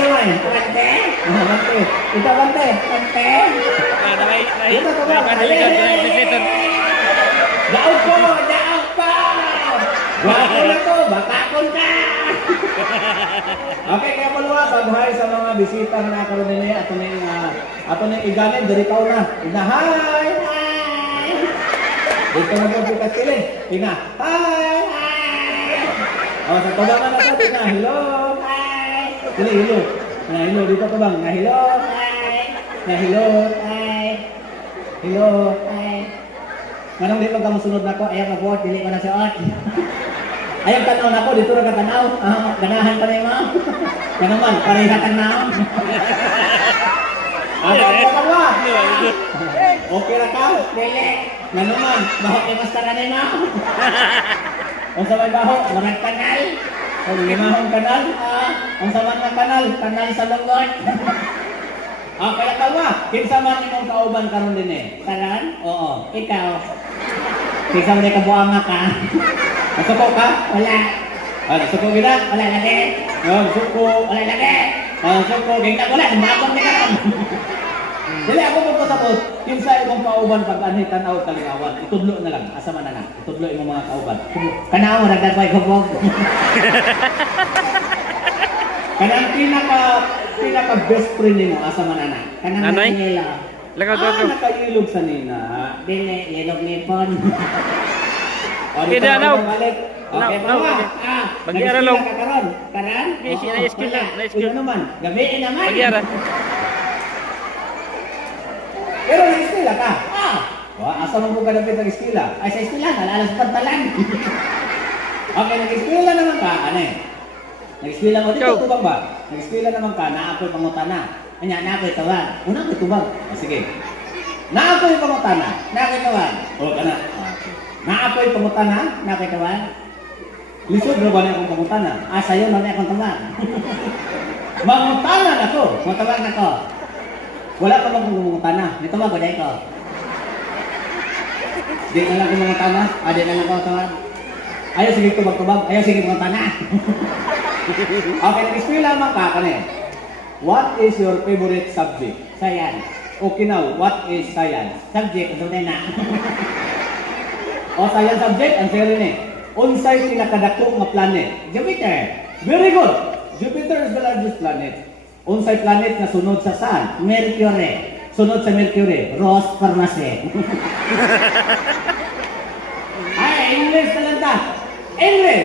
naman. Bante. Bante. Ito bante. Bante. Ito to ba? Daog ko. Daog pa. Wako na to. Bakakon ka. Okay, kaya palawa. Pag-hi sa mga bisita na nakaroon nila. Ato na iganin. Dari tao na. Hi. Hi. Dito na po bukas sila. Tina. Hi. Hi. O, sa tubangan na ito. Tina. Hello. Hi. Sila, hello. Hello. Dito to bang. Hello. Hi. Hello. Hi. Hello. Hi. Manong dito ka masunod na ko. Ayaw mag-work. Dili ko na siya. Ayaw tanaw na ko. Dito na ka tanaw. Ganahan pa na yung mga. Yan naman. Pareha tanaw. Okay na ka? Dili. Yan naman. Bahok yung mas taranay mo. Kung sa may bahok, marag kanal. Kung limahong kanal, kung sa man ng kanal, kanal sa lunggot. Okay na ka ba? Kinsa man imong kauban karon din eh. Karan? Oo. Ikaw. Kinsa man ay kabuanga ka. Nasuko ka? Wala. Nasuko gina? Wala lagi. Nasuko. Wala lagi. Nasuko. Gina wala. Mabang na karon. Dili ako magpasakot. Kinsa imong kauban pag anhi tanaw kalingawan. Itudlo na lang. Asa man na. Itudlo imong mga kauban. Kanaw nagdagway gubog. Kanang pinaka best friend nimo asa man ana. Kanang nila. Nakayilog sa nina. Dili yelog nipon. Kida naw. Okay pa ba? Bagyara long. Karan? Kasi na skill na. Skill naman. Gabi naman. Bagyara. Pero nag-eskwela ka? Asa mo ka dapat nag-eskwela? Ay, sa eskwela, nalalas pantalan. Okay, nag-eskwela naman ka, ano eh? Nag-eskwela mo, dito tubag ba? Nag-eskwela naman ka, naapoy pangutana. Anya, naapoy tawag. Una apoy tubag. Sige. Naapoy pangutana, naapoy tawag. O, kana. Naapoy pangutana, naapoy tawag. Lisod na ba na akong pangutana? Sa'yo na akong tawag. Mangutana na ko, matawag na ko. Wala pa bang kumungutana? Nito ba, gaday ko? Di na lang kumungutana? Di na lang ko tawag. Ayaw sige tubag-tubag. Ayaw sige kumungutana. Okay, nag-eskwela naman ka kanil. What is your favorite subject? Science. Okay now, what is science? Subject, ito na. Science subject, ang sa'yo rin eh. Unsay pinakadako nga planet? Jupiter. Very good. Jupiter is the largest planet. Unsay planet na sunod sa Sun? Mercury. Sunod sa Mercury, Ross Pharmacy. Ay, English talanta. English!